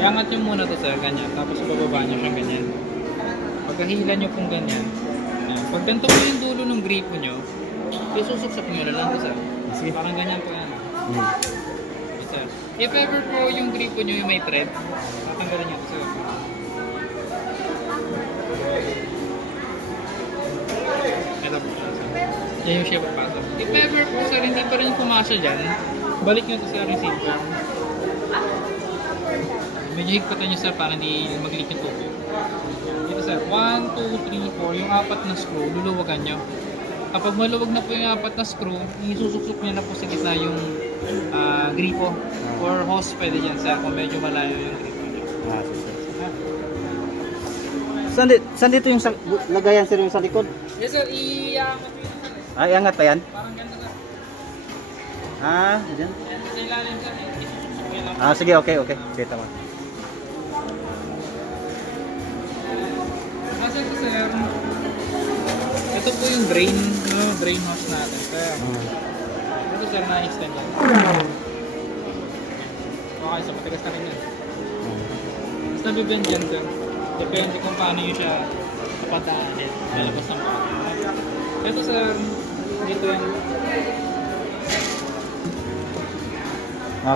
Iangat nyo muna to sir, ganyan. Tapos bababa nyo siyang ganyan. Pagkahila nyo pong ganyan. Ayan. Pag ganito po yung dulo ng gripo nyo, isusuksak nyo na lang to sir. Sige. Parang ganyan po yan. Hmm. Sir. If ever po yung gripo nyo yung may thread, tatanggalin nyo to sir. Ito po sir. Yan yung siya papasok. If ever po sir, hindi pa rin pumasok dyan, balik nyo to sa receiver. Medyo higpatan nyo sir para hindi mag-leak yung tubig. Dito sir, 1, 2, 3, 4, yung apat na screw, luluwagan nyo. Kapag maluwag na po yung apat na screw, isusuksok nyo na po sa gitna yung gripo or hose pwede dyan sir kung medyo malayo yung gripo nyo. Sige. Saan dito yung lagayan sir yung sa likod? Yes sir, iangat mo yun sir. Ay, angat pa yan? Parang ganda sir. Dyan. Sa ilalim sir, isusuksok nyo lang. Sige, okay. Sige, tama. Kasi ito sir, ito po yung drain hose natin sir. Ito sir, na-extend lang. Okay, so matigas na rin yan. Tapos nabibend yan sir. Depende kung paano nyo siya papadaanin. Lalabas ng paano. Ito sir, dito yan.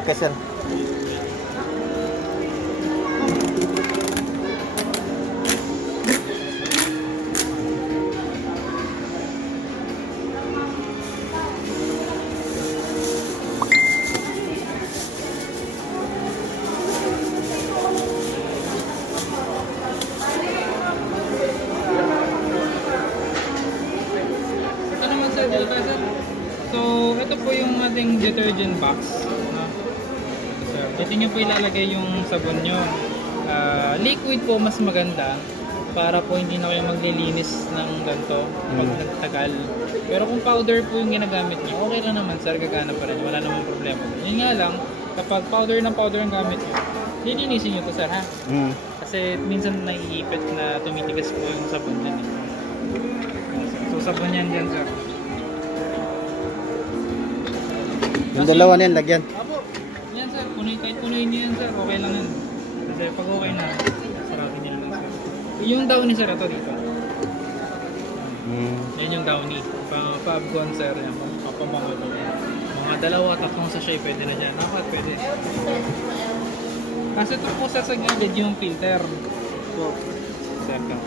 Okay, sir. Ito naman sir, dito tayo sir. So, ito po yung ating detergent box. Sir, dito nyo po ilalagay yung sabon nyo. Liquid po mas maganda para po hindi na kayo maglilinis ng ganito pag nagtagal. Pero kung powder po yung ginagamit nyo, okay lang naman sir, gagana pa rin. Wala namang problema. Yun nga lang, kapag powder ang gamit nyo, lilinisin nyo to sir ha. Kasi minsan naiipit na tumitigas po yung sabon dyan eh. So sabon yan dyan sir. Yung dalawa na yan, lagyan. Apo, yan sir, kahit punuin niyo yan sir, okay lang yan. Kasi pag okay na, sarapin niyo lang sir. Yung downy sir, ito dito. Yan yung downy. Pa-abguan sir, yan, papamango ito. Mga dalawa, tatlong sachet pwede na dyan. Apat pwede. Kasi ito po sir sa gilid yung filter. So, sir ka.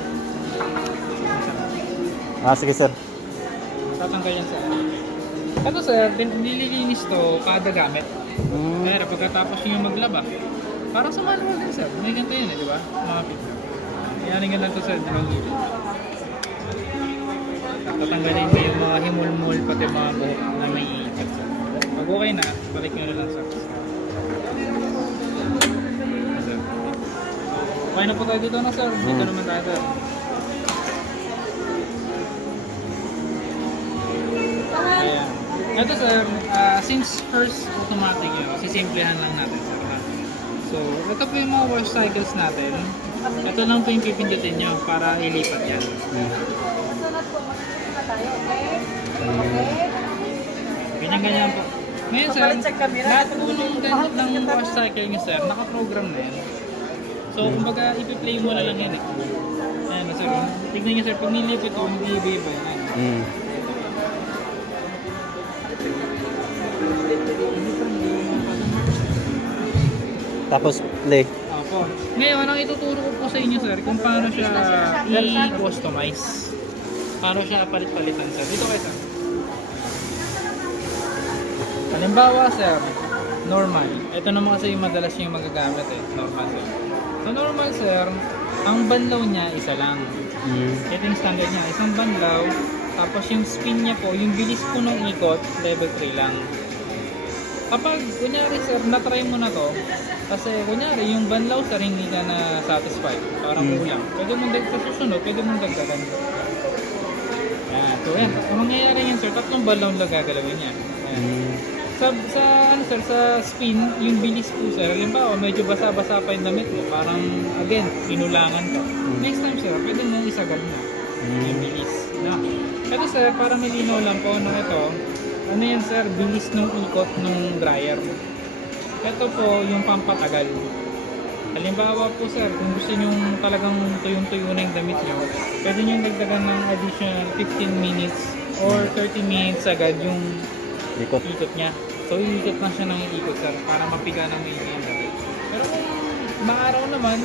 Sige, sir. Tatanggal yan sir. Ito sir, nililinis to kada gamit. Pero pagkatapos nyo maglaba, parang sa manual din sir. May ganito yan eh, di ba? Mga filter. Iyanin lang to sir, dalawang gilid. Tatanggalin mo yung mga himul-mul, pati mga buhok na may iikat sir. Pag okay na, balik nyo na lang sir. Okay na po tayo dito na sir. Dito naman tayo sir. Ayan. Ito sir, since first automatic yun, sisimplehan lang natin sir. So, ito po yung mga wash cycles natin. Ito lang po yung pipindutin nyo para ilipat yan. Ganyan-ganyan po. Ngayon sir, lahat po ng wash cycle nyo sir, naka-program na yan. So, kumbaga, ipi-play mo na lang yan eh. Ayan sir, tignan nyo sir, pag nilipit ko, hindi iba-iba yan. Tapos, play. Opo. Ngayon, ang ituturo ko po sa inyo sir, kung paano siya i-customize. Paano siya palit-palitan sir. Dito kayo sir. Halimbawa sir, normal. Ito naman kasi yung madalas yung magagamit eh. Normal sir. So normal sir, ang banlaw niya isa lang. Ito yung standard niya, isang banlaw. Tapos yung spin niya po, yung bilis po ng ikot, level 3 lang. Kapag, kunyari sir, na-try mo na to, kasi kunyari, yung banlaw sir, hindi ka na satisfied, parang kulang. Pwede mong sa susunod, pwede mong dagdagan. Yan, so yan. Ang mangyayari yan sir, tatlong banlaw lang gagalawin niya. Sa spin, yung bilis po sir, halimbawa, medyo basa-basa pa yung damit mo, parang, again, pinulangan ka. Next time sir, pwede mong isagad na. Yung bilis. Na. Ito sir, para malinaw lang po, no, ito, ano yan sir, bilis ng ikot ng dryer. Ito po yung pampatagal. Halimbawa po sir, kung gusto nyo talagang tuyong-tuyo na yung damit nyo, pwede nyo dagdagan ng additional 15 minutes or 30 minutes agad yung Ikot. ikot niya. So iikot lang siya ng ikot sir para mapiga ng may yung damit. Pero kung maaraw naman,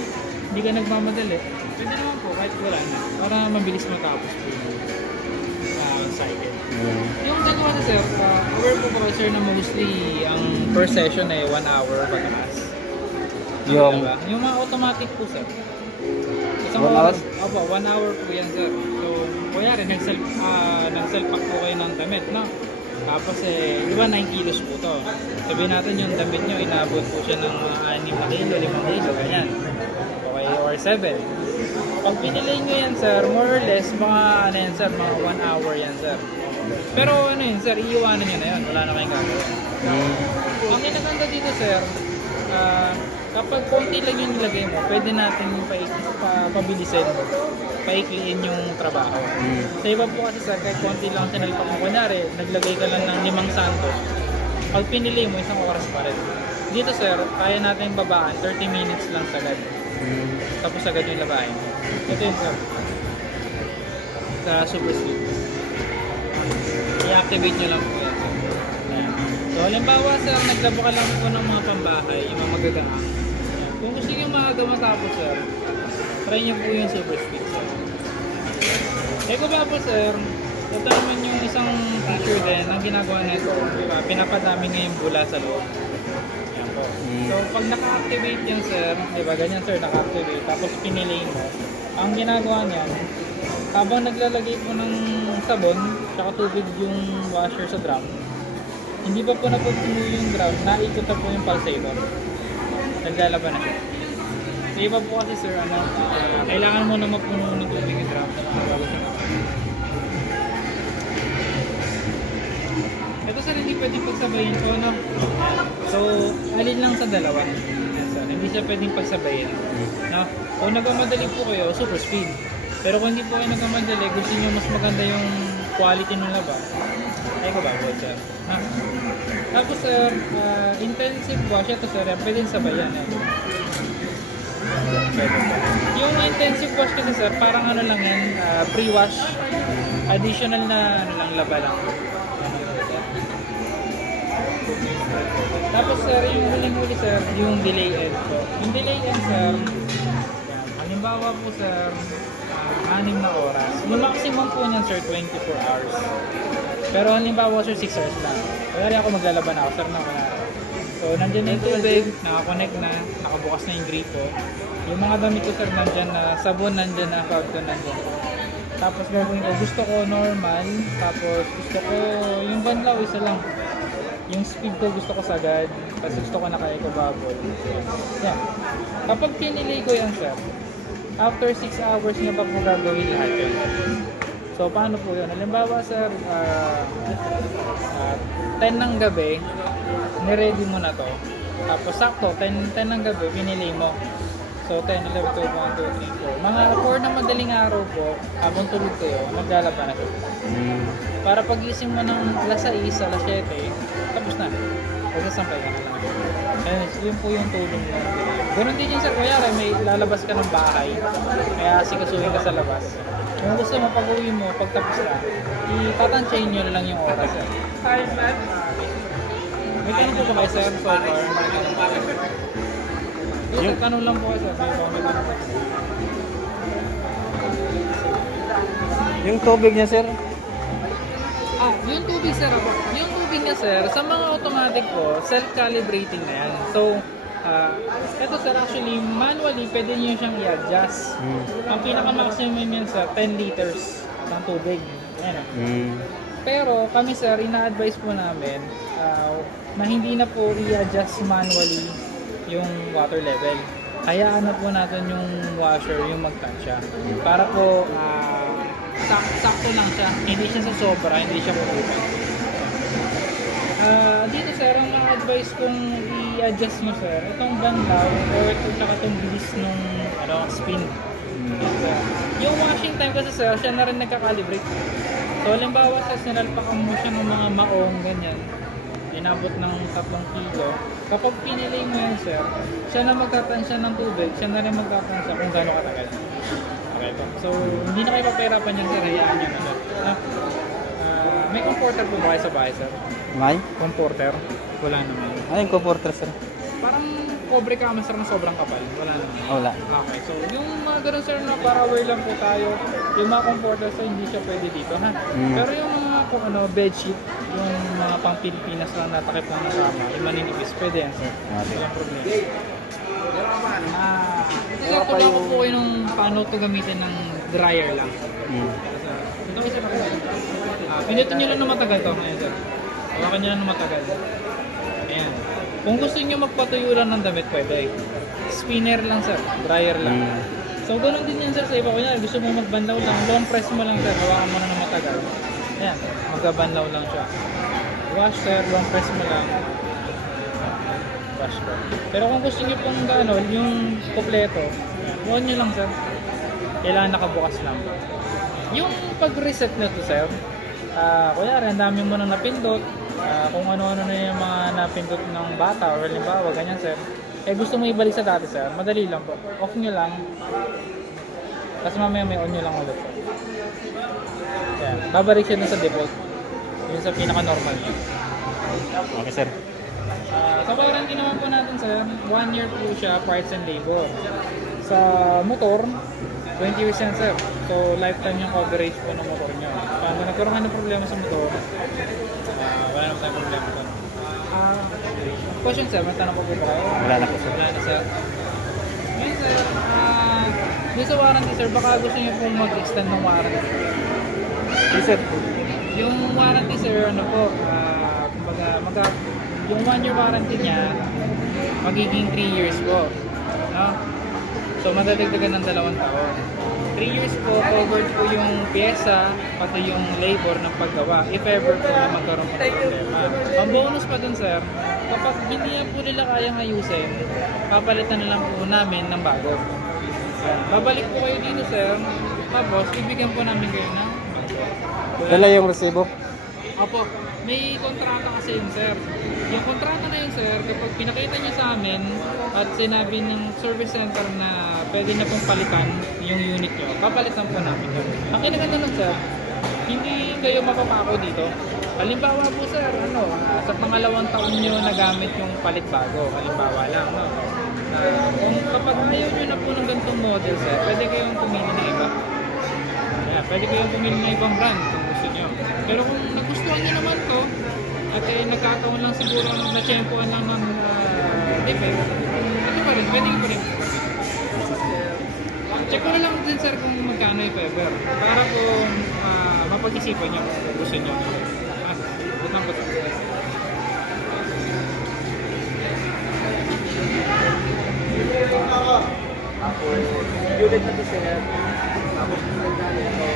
hindi ka nagmamadali, pwede naman po kahit wala na para mabilis matapos po yung cycle. Yung gagawa na sir, aware po ba sir na mostly ang per session ay 1 hour pataas? Yung- Diba? Yung mga automatic po sir. Isang 1 hour? oras, opo, 1 hour po yan sir. So, kuya rin, nag-self-pack po kayo ng damit, no? Tapos di ba 9 kilos po to. Sabihin natin yung damit nyo, inabot po siya ng 6 na kilo, 5 kilo, ganyan. Okay, or 7. Pag pinilay nyo yan sir, more or less, mga ano yan sir, mga 1 hour yan sir. Pero ano yun sir, iiwanan nyo na yun, wala na kayong gagawin. Ang inaganda dito sir, kapag konti lang yung nilagay mo, pwede natin pabilisin, paikliin yung trabaho. Sa iba po kasi sir, kahit konti lang sinalpak mo, kunyari, naglagay ka lang ng 5 santos, pag pinili mo, 1 oras pa rin. Dito sir, kaya natin babaan, 30 minutes lang sagad. Tapos agad yung labahin. Ito yun sir. Sa super sweet. I-activate nyo lang po yan sir. Ayan. So halimbawa sir, naglaba ka lang po ng mga pambahay, yung mga magagaang. Ayan. Kung gusto nyo maaga matapos sir, try nyo po yung super sweet sir. Eko ba po sir, ito naman yung isang feature din ang ginagawa nito. Diba? Pinapadami nga yung bula sa loob. Ayan po. So pag naka-activate yan sir, diba ganyan sir, naka-activate, tapos pinilay mo, ang ginagawa niyan, habang naglalagay po ng sabon, tsaka tubig yung washer sa drum, hindi pa po napupuno yung drum, naikot na po yung pulsator. Naglalaban na siya. So iba po kasi sir, kailangan mo na mapuno ng tubig yung drum bago siya mapuno. Ito sir, hindi pwedeng pagsabayin po, no? So, alin lang sa dalawa. Yan, sir. Hindi siya pwedeng pagsabayin. No? Kung nagmamadali po kayo, super speed. Pero kung hindi po kayo nagmamadali, gusto niyo mas maganda yung quality ng laba, ay ko ba, sir? Ha? Tapos sir, intensive wash, ito sir, pwedeng sabayan. Pwede po. Yung intensive wash kasi sir, parang ano lang yan, pre-wash, additional na ano lang, laba lang. Tapos sir, yung huling-huli sir, yung delay end po. Yung delay end sir, halimbawa po sir, 6 na oras. Yung maximum po niyan sir, 24 hours. Pero halimbawa sir, 6 hours lang. Kaya ako maglalaban ako sir na kunwari. So nandyan na yung tubig, nakakonect na, nakabukas na yung gripo. Yung mga damit ko sir, nandyan na, sabon nandyan na, foul ko nandyan. Tapos gagawin ko, gusto ko normal, tapos gusto ko, yung banlaw isa lang. Yung speed ko gusto ko sagad, kasi gusto ko naka-eco bubble. Yan. Kapag pinili ko yan sir, after 6 hours nyo pa po gagawin lahat yun. So paano po yun? Halimbawa sir, 10 ng gabi, niready mo na to. Tapos sakto, 10 ng gabi, pinili mo. So 10, 11, 12, 1, 2, 3, 4. Mga 4 na madaling araw po, habang tulog kayo, naglalaban na kayo. Para pagising mo ng alas 6, alas 7, tapos na. Magsasampay ka na lang. And yun po yung tulong mo. Ganun din yung sir, kuya, may lalabas ka ng bahay, kaya sikasuhin ka sa labas. Kung gusto mo, pag-uwi mo, pagtapos na, itatansyahin nyo na lang yung oras. Sir. May tanong po ba kayo sir? So far? Yung tanong lang po kayo sir. May tanong po. Yung tubig niya, sir? Yung tubig sir, yung tubig niya sir, sa mga automatic po, self-calibrating na yan. So, ito sir, actually, manually, pwede nyo siyang i-adjust. Ang pinaka-maximum yan sir, 10 liters ng tubig. Ayan. Pero kami sir, ina-advise po namin na hindi na po i-adjust manually yung water level. Hayaan na po natin yung washer, yung magtansya. Para po, sakto lang siya. Hindi siya sa sobra, hindi siya kukupan. Dito sir, ang advice kong i-adjust mo sir, itong banlaw or itong bilis nung spin. Yung washing time kasi sir, siya na rin nagka-calibrate. So halimbawa sa sinalpakan mo siya ng mga maong ganyan, inabot ng 3 kilo. Kapag pinili mo yan, sir, siya na magtatansya ng tubig, siya na rin magtatansya kung gaano katagal. Okay po. So, hindi na kayo papahirapan yan, sir. Hayaan nyo na, sir. May comforter po ba kayo sa bahay, sir? May? Comforter? Wala naman. Ano yung comforter, sir? Parang cobre ka sir na sobrang kapal. Wala naman. Wala. Okay, so yung mga ganun sir na para aware lang po tayo, yung mga comforter so hindi siya pwede dito ha. Pero yung mga kung ano, bedsheet, yung mga pang Pilipinas lang natakip lang ng kama, yung maninipis, pwede yan sir. Okay. Walang problema. Sir, tula ko po kayo nung paano ito gamitin ng dryer lang. Ito kasi pinutin nyo lang na matagal to ngayon sir. Hawakan nyo lang na matagal. Ayan. Kung gusto niyo magpatuyo lang ng damit, pwede. Spinner lang sir, dryer lang. So ganoon din yan sir sa iba. Kunyari, gusto mo magbanlaw lang, long press mo lang sir, hawakan mo na ng matagal. Ayan, magkabanlaw lang siya. Wash sir, long press mo lang. Wash ko. Pero kung gusto niyo pong gano'n, yung kompleto, on nyo lang sir. Kailangan nakabukas lang. Yung pag-reset na to sir, kunyari, ang dami mo nang napindot, kung ano-ano na yung mga napindot ng bata or halimbawa, ganyan sir. Eh gusto mo ibalik sa dati sir, madali lang po. Off nyo lang. Tapos mamaya may on nyo lang ulit. Yan. Babalik siya dun sa default. Yun sa pinaka-normal niya. Okay, sir. Sa warranty naman po natin sir, 1 year po siya, parts and labor. Sa motor, 20 years yan sir. So lifetime yung coverage po ng motor nyo. Paano nagkaroon ka ng problema sa motor, wala naman tayong problema doon. Question sir, may tanong po ba kayo? Wala na po, sir. Wala na sir. Ngayon sir, dun sa warranty sir, baka gusto niyo pong mag-extend ng warranty. Yes, sir. Yung warranty sir, ano po, kumbaga, yung 1 year warranty niya, magiging 3 years po. No? So madadagdagan ng 2 taon. 3 years po, covered po yung pyesa, pati yung labor ng paggawa, if ever po na magkaroon po ng problema. Ang bonus pa dun sir, kapag hindi na po nila kayang ayusin, papalitan na lang po namin ng bago. Babalik po kayo dito sir, tapos ibigyan po namin kayo ng bago. Dala yung resibo. Opo, may kontrata kasi yun sir. Yung kontrata na yun sir, kapag pinakita niya sa amin at sinabi ng service center na pwede na pong palitan yung unit nyo, papalitan po namin yun. Ang kinaganda nun sir, hindi kayo mapapako dito. Halimbawa po sir, sa pangalawang taon nyo nagamit yung palit bago, halimbawa lang. No? Kung kapag ayaw nyo na po ng ganitong model sir, pwede kayong pumili ng iba. Pwede kayong pumili ng ibang brand kung gusto nyo. Pero kung nagustuhan nyo naman to, at nagkataon lang siguro na-tsempoan lang ng defect, ito pa rin, pwede pa rin. Check ko na lang din sir kung magkano yung fiber. Para po mapag-isipan nyo kung gusto nyo. Huwag lang po sir. Unit na to sir. Tapos yung nagdano ito,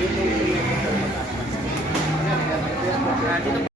yung dito